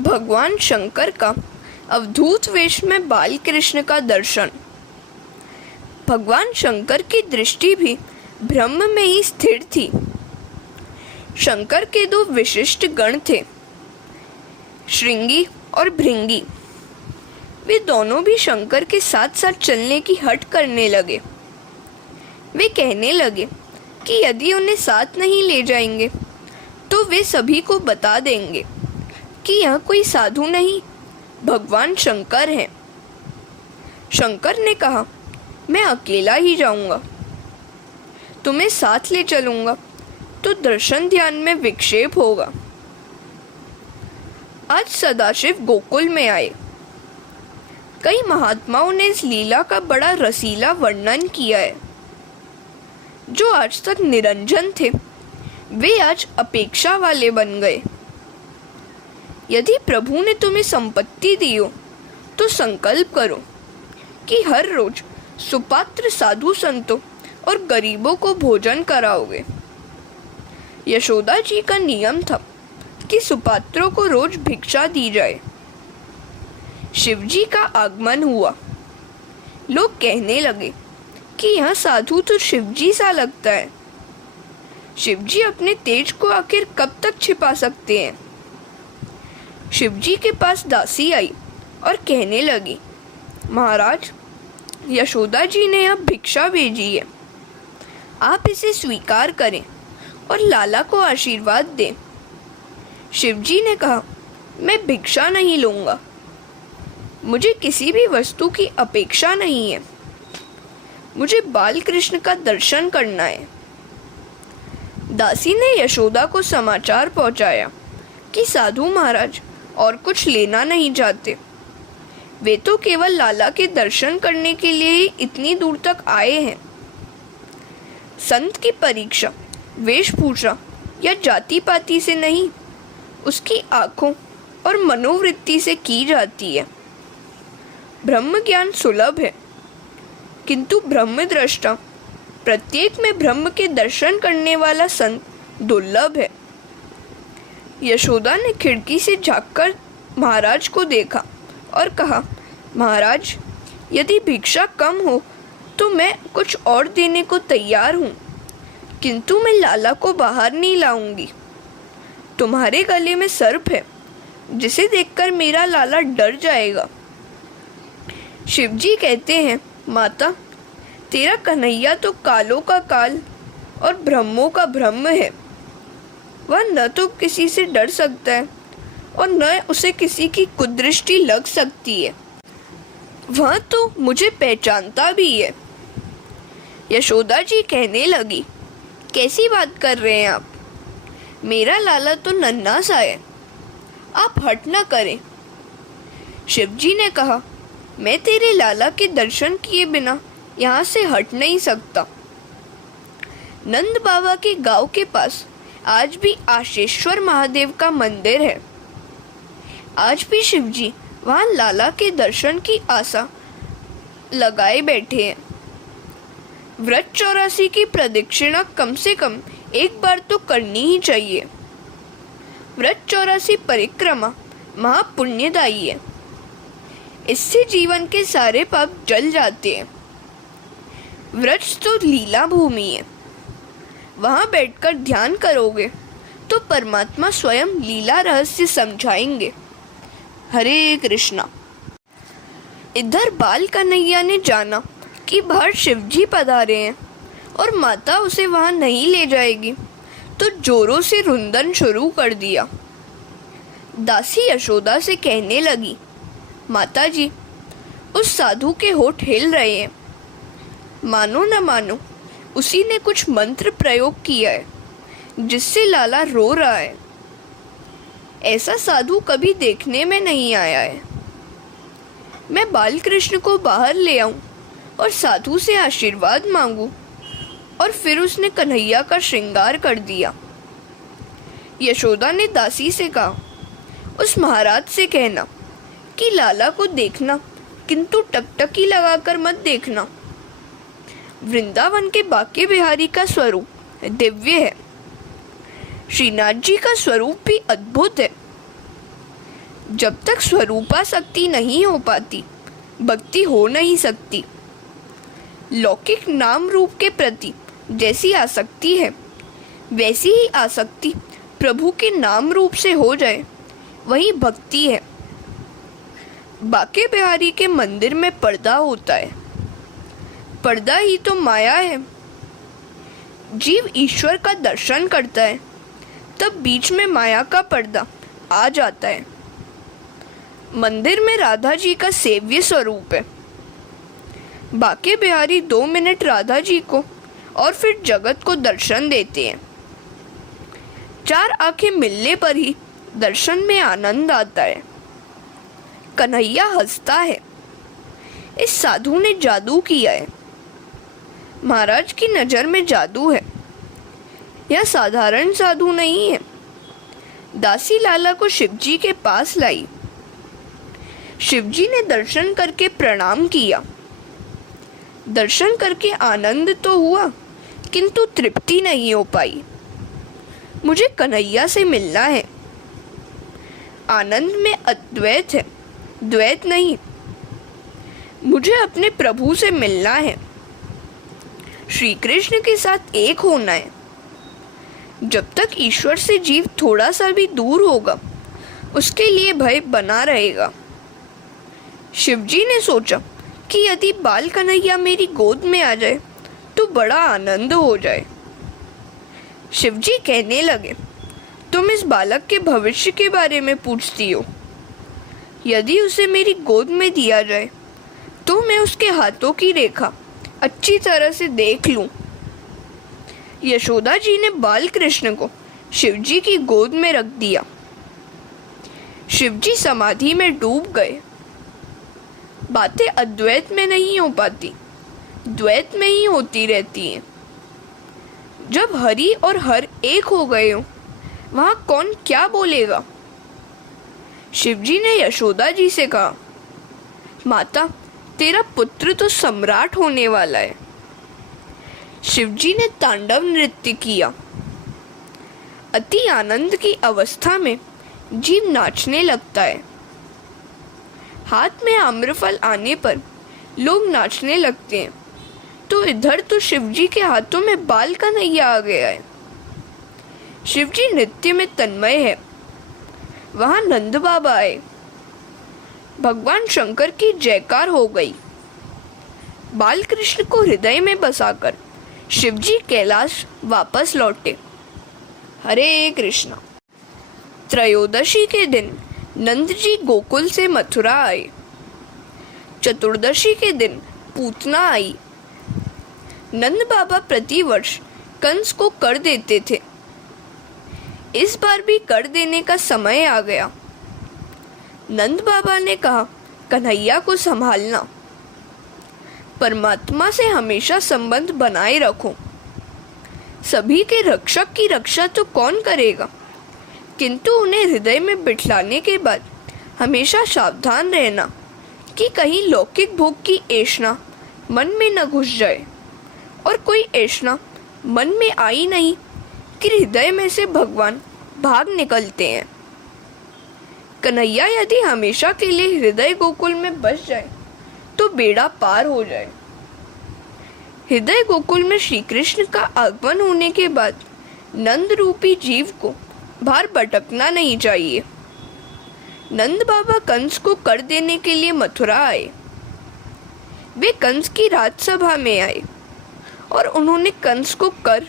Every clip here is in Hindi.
भगवान शंकर का अवधूत वेश में बाल कृष्ण का दर्शन। भगवान शंकर की दृष्टि भी ब्रह्म में ही स्थिर थी। शंकर के दो विशिष्ट गण थे, श्रृंगी और भृंगी। वे दोनों भी शंकर के साथ साथ चलने की हट करने लगे। वे कहने लगे कि यदि उन्हें साथ नहीं ले जाएंगे तो वे सभी को बता देंगे कि यह कोई साधु नहीं, भगवान शंकर हैं। शंकर ने कहा, मैं अकेला ही जाऊंगा, तुम्हें साथ ले चलूंगा तो दर्शन ध्यान में विक्षेप होगा। आज सदाशिव गोकुल में आए। कई महात्माओं ने इस लीला का बड़ा रसीला वर्णन किया है। जो आज तक निरंजन थे वे आज अपेक्षा वाले बन गए। यदि प्रभु ने तुम्हें संपत्ति दी हो तो संकल्प करो कि हर रोज सुपात्र साधु संतों और गरीबों को भोजन कराओगे। यशोदा जी का नियम था कि सुपात्रों को रोज भिक्षा दी जाए। शिवजी का आगमन हुआ। लोग कहने लगे कि यह साधु तो शिवजी सा लगता है। शिवजी अपने तेज को आखिर कब तक छिपा सकते हैं? शिवजी के पास दासी आई और कहने लगी, महाराज, यशोदा जी ने यह भिक्षा भेजी है, आप इसे स्वीकार करें और लाला को आशीर्वाद दें। शिवजी ने कहा, मैं भिक्षा नहीं लूंगा, मुझे किसी भी वस्तु की अपेक्षा नहीं है, मुझे बाल कृष्ण का दर्शन करना है। दासी ने यशोदा को समाचार पहुंचाया कि साधु महाराज और कुछ लेना नहीं चाहते, वे तो केवल लाला के दर्शन करने के लिए ही इतनी दूर तक आए हैं। संत की परीक्षा वेशभूषा या जाति पाति से नहीं, उसकी आंखों और मनोवृत्ति से की जाती है। ब्रह्म ज्ञान सुलभ है, किंतु ब्रह्मदृष्टा, प्रत्येक में ब्रह्म के दर्शन करने वाला संत दुर्लभ है। यशोदा ने खिड़की से झांककर महाराज को देखा और कहा, महाराज, यदि भिक्षा कम हो तो मैं कुछ और देने को तैयार हूँ, किंतु मैं लाला को बाहर नहीं लाऊंगी। तुम्हारे गले में सर्प है, जिसे देखकर मेरा लाला डर जाएगा। शिवजी कहते हैं, माता, तेरा कन्हैया तो कालों का काल और ब्रह्मों का ब्रह्म है। वह न तो किसी से डर सकता है और न उसे किसी की कुदृष्टि लग सकती है। वह तो मुझे पहचानता भी है। यशोदा जी कहने लगी, कैसी बात कर रहे हैं आप? मेरा लाला तो नन्हा सा है, आप हट ना करें। शिवजी ने कहा, मैं तेरे लाला के दर्शन किए बिना यहाँ से हट नहीं सकता। नंद बाबा के गांव के पास आज भी आशेश्वर महादेव का मंदिर है। आज भी शिवजी वहाँ लाला के दर्शन की आशा लगाए बैठे हैं। व्रत 84 की प्रदक्षिणा कम से कम एक बार तो करनी ही चाहिए। व्रत 84 परिक्रमा महापुण्यदायी है। इससे जीवन के सारे पाप जल जाते हैं। व्रज तो लीला भूमि है, वहाँ बैठकर ध्यान करोगे तो परमात्मा स्वयं लीला रहस्य समझाएंगे। हरे कृष्णा। इधर बाल कन्हैया ने जाना कि बाहर शिवजी पधारे हैं और माता उसे वहाँ नहीं ले जाएगी, तो जोरों से रुंदन शुरू कर दिया। दासी यशोदा से कहने लगी, माता जी, उस साधु के होठ हिल रहे हैं, मानो न मानो उसी ने कुछ मंत्र प्रयोग किया है जिससे लाला रो रहा है। ऐसा साधु कभी देखने में नहीं आया है। मैं बाल कृष्ण को बाहर ले आऊं और साधु से आशीर्वाद मांगूं। और फिर उसने कन्हैया का श्रृंगार कर दिया। यशोदा ने दासी से कहा, उस महाराज से कहना कि लाला को देखना, किंतु टकटकी लगाकर मत देखना। वृंदावन के बाके बिहारी का स्वरूप दिव्य है। श्रीनाथ जी का स्वरूप भी अद्भुत है। जब तक स्वरूपासक्ति नहीं हो पाती, भक्ति हो नहीं सकती। लौकिक नाम रूप के प्रति जैसी आसक्ति है, वैसी ही आसक्ति प्रभु के नाम रूप से हो जाए, वही भक्ति है। बाके बिहारी के मंदिर में पर्दा होता है, पर्दा ही तो माया है। जीव ईश्वर का दर्शन करता है, तब बीच में माया का पर्दा आ जाता है। मंदिर में राधा जी का सेव्य स्वरूप है। बाके बिहारी 2 मिनट राधा जी को और फिर जगत को दर्शन देते हैं। 4 आंखें मिलने पर ही दर्शन में आनंद आता है। कन्हैया हंसता है। इस साधु ने जादू किया है। महाराज की नज़र में जादू है। यह साधारण साधु नहीं है। दासी लाला को शिवजी के पास लाई। शिवजी ने दर्शन करके प्रणाम किया। दर्शन करके आनंद तो हुआ, किंतु तृप्ति नहीं हो पाई। मुझे कन्हैया से मिलना है। आनंद में अद्वैत है, द्वैत नहीं। मुझे अपने प्रभु से मिलना है। श्री कृष्ण के साथ एक होना है। जब तक ईश्वर से जीव थोड़ा सा भी दूर होगा, उसके लिए भय बना रहेगा। शिवजी ने सोचा कि यदि बाल कन्हैया मेरी गोद में आ जाए तो बड़ा आनंद हो जाए। शिवजी कहने लगे, तुम इस बालक के भविष्य के बारे में पूछती हो। यदि उसे मेरी गोद में दिया जाए तो मैं उसके हाथों की रेखा अच्छी तरह से देख लूं। यशोदा जी ने बाल कृष्ण को शिवजी की गोद में रख दिया। शिवजी समाधि में डूब गए। बातें अद्वैत में नहीं हो पाती, द्वैत में ही होती रहती हैं। जब हरि और हर एक हो गए हो, वहां कौन क्या बोलेगा। शिवजी ने यशोदा जी से कहा, माता, तेरा पुत्र तो सम्राट होने वाला है। शिवजी ने तांडव नृत्य किया। अति आनंद की अवस्था में जीव नाचने लगता है। हाथ में आम्रफल आने पर लोग नाचने लगते हैं, तो इधर तो शिवजी के हाथों में बाल कन्हैया आ गया है। शिवजी नृत्य में तन्मय है। वहां नंद बाबा आए। भगवान शंकर की जयकार हो गई। बाल कृष्ण को हृदय में बसाकर शिवजी कैलाश वापस लौटे। हरे कृष्णा। त्रयोदशी के दिन नंद जी गोकुल से मथुरा आए। चतुर्दशी के दिन पूतना आई। नंद बाबा प्रतिवर्ष कंस को कर देते थे। इस बार भी कर देने का समय आ गया। नंद बाबा ने कहा, कन्हैया को संभालना। परमात्मा से हमेशा संबंध बनाए रखो। सभी के रक्षक की रक्षा तो कौन करेगा, किंतु उन्हें हृदय में बिठलाने के बाद हमेशा सावधान रहना कि कहीं लौकिक भोग की ऐशना मन में न घुस जाए, और कोई ऐशना मन में आई नहीं कि हृदय में से भगवान भाग निकलते हैं। कन्हैया यदि हमेशा के लिए हृदय गोकुल में बस जाए तो बेड़ा पार हो जाए। हृदय गोकुल में श्री कृष्ण का आगमन होने के बाद नंद रूपी जीव को बाहर भटकना नहीं चाहिए। नंद बाबा कंस को कर देने के लिए मथुरा आए। वे कंस की राजसभा में आए और उन्होंने कंस को कर,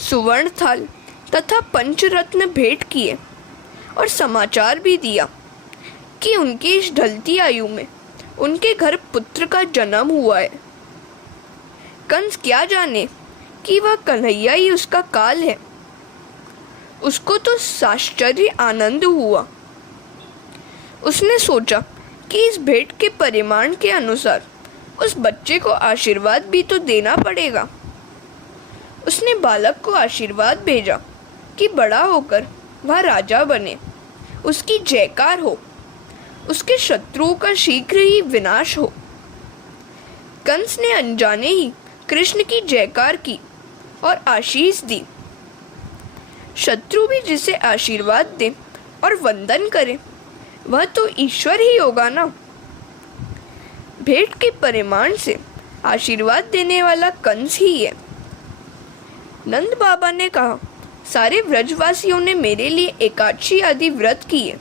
सुवर्ण थाल तथा पंचरत्न भेंट किए और समाचार भी दिया कि उनकी इस ढलती आयु में उनके घर पुत्र का जन्म हुआ है। कंस क्या जाने कि वह कन्हैया ही उसका काल है। उसको तो साश्चर्य आनंद हुआ। उसने सोचा कि इस भेंट के परिमाण के अनुसार उस बच्चे को आशीर्वाद भी तो देना पड़ेगा। उसने बालक को आशीर्वाद भेजा कि बड़ा होकर वह राजा बने, उसकी जयकार हो, उसके शत्रुओं का शीघ्र ही विनाश हो। कंस ने अनजाने ही कृष्ण की जयकार की और आशीष दी। शत्रु भी जिसे आशीर्वाद दे और वंदन करे, वह तो ईश्वर ही होगा ना। भेंट के परिमाण से आशीर्वाद देने वाला कंस ही है। नंद बाबा ने कहा, सारे व्रजवासियों ने मेरे लिए एकादशी आदि व्रत किए,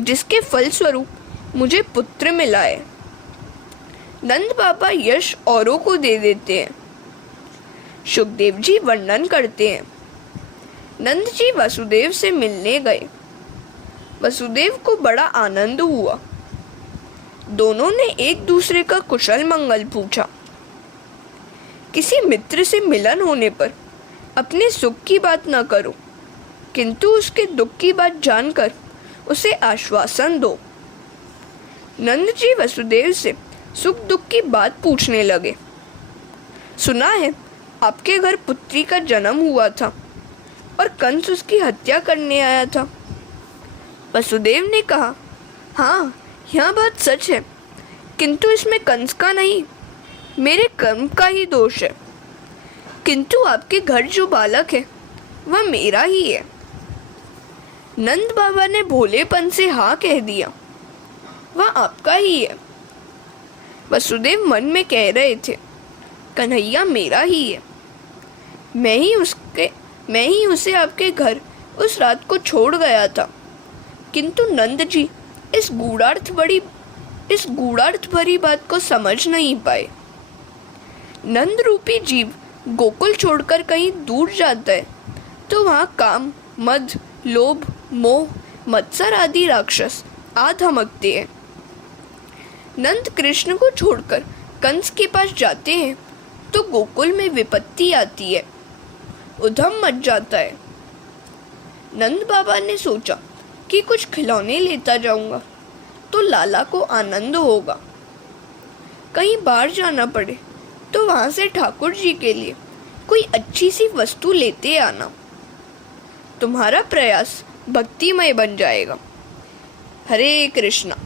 जिसके फलस्वरूप मुझे पुत्र मिला है। नंद बाबा यश औरों को दे देते हैं। सुखदेव जी वर्णन करते हैं, नंद जी वसुदेव से मिलने गए। वसुदेव को बड़ा आनंद हुआ। दोनों ने एक दूसरे का कुशल मंगल पूछा। किसी मित्र से मिलन होने पर अपने सुख की बात न करो, किंतु उसके दुख की बात जानकर उसे आश्वासन दो। नंद जी वसुदेव से सुख दुख की बात पूछने लगे। सुना है आपके घर पुत्री का जन्म हुआ था और कंस उसकी हत्या करने आया था। वसुदेव ने कहा, हाँ, यह बात सच है, किंतु इसमें कंस का नहीं, मेरे कर्म का ही दोष है। किंतु आपके घर जो बालक है वह मेरा ही है। नंद बाबा ने भोलेपन से हाँ कह दिया, वह आपका ही है। वसुदेव मन में कह रहे थे, कन्हैया मेरा ही है। मैं ही उसे आपके घर उस रात को छोड़ गया था। किंतु नंद जी इस गूढ़ार्थ भरी बात को समझ नहीं पाए। नंद रूपी जीव गोकुल छोड़कर कहीं दूर जाता है तो वहाँ काम, मद, लोभ, मोह, मत्सर आदि राक्षस आ धमकते हैं। नंद कृष्ण को छोड़कर कंस के पास जाते हैं तो गोकुल में विपत्ति आती है, उधम मच जाता है। नंद बाबा ने सोचा कि कुछ खिलौने लेता जाऊंगा तो लाला को आनंद होगा। कहीं बाहर जाना पड़े तो वहां से ठाकुर जी के लिए कोई अच्छी सी वस्तु लेते आना। तुम्हारा प्रयास भक्तिमय बन जाएगा। हरे कृष्णा।